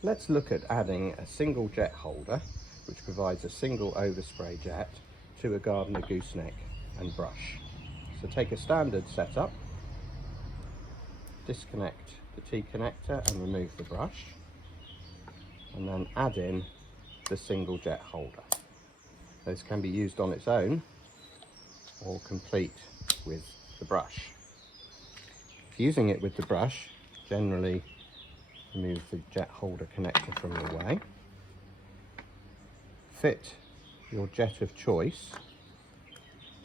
Let's look at adding a single jet holder which provides a single overspray jet to a Gardiner gooseneck and brush. So take a standard setup, disconnect the T-connector and remove the brush, and then add in the single jet holder. This can be used on its own or complete with the brush. If using it with the brush, generally remove the jet holder connector from the way. Fit your jet of choice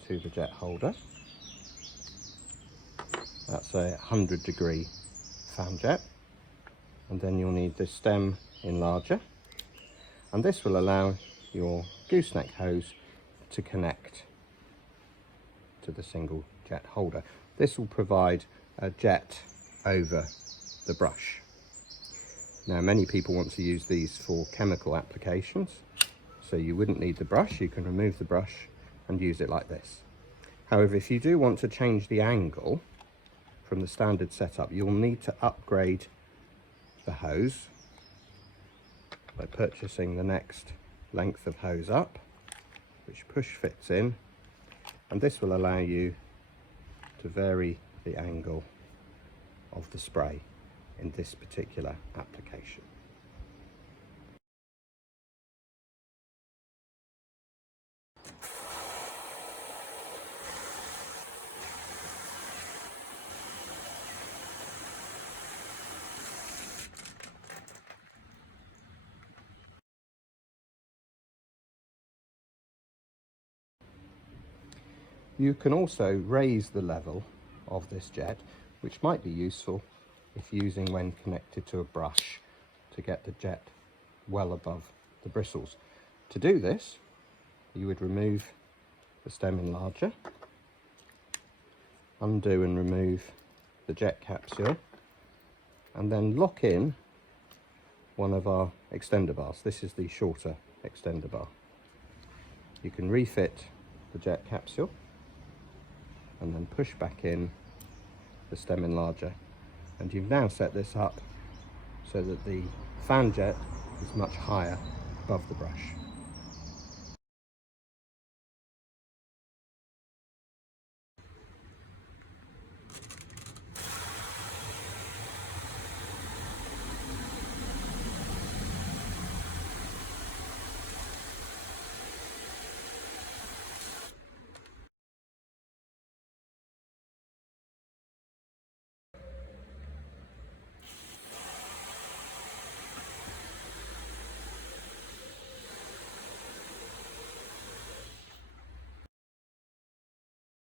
to the jet holder. That's a 100-degree fan jet. And then you'll need the stem enlarger. And this will allow your gooseneck hose to connect to the single jet holder. This will provide a jet over the brush. Now, many people want to use these for chemical applications, so you wouldn't need the brush. You can remove the brush and use it like this. However, if you do want to change the angle from the standard setup, you'll need to upgrade the hose by purchasing the next length of hose up, which push fits in, and this will allow you to vary the angle of the spray in this particular application. You can also raise the level of this jet, which might be useful if using when connected to a brush to get the jet well above the bristles. To do this, you would remove the stem enlarger, undo and remove the jet capsule, and then lock in one of our extender bars. This is the shorter extender bar. You can refit the jet capsule and then push back in the stem enlarger, and you've now set this up so that the fan jet is much higher above the brush.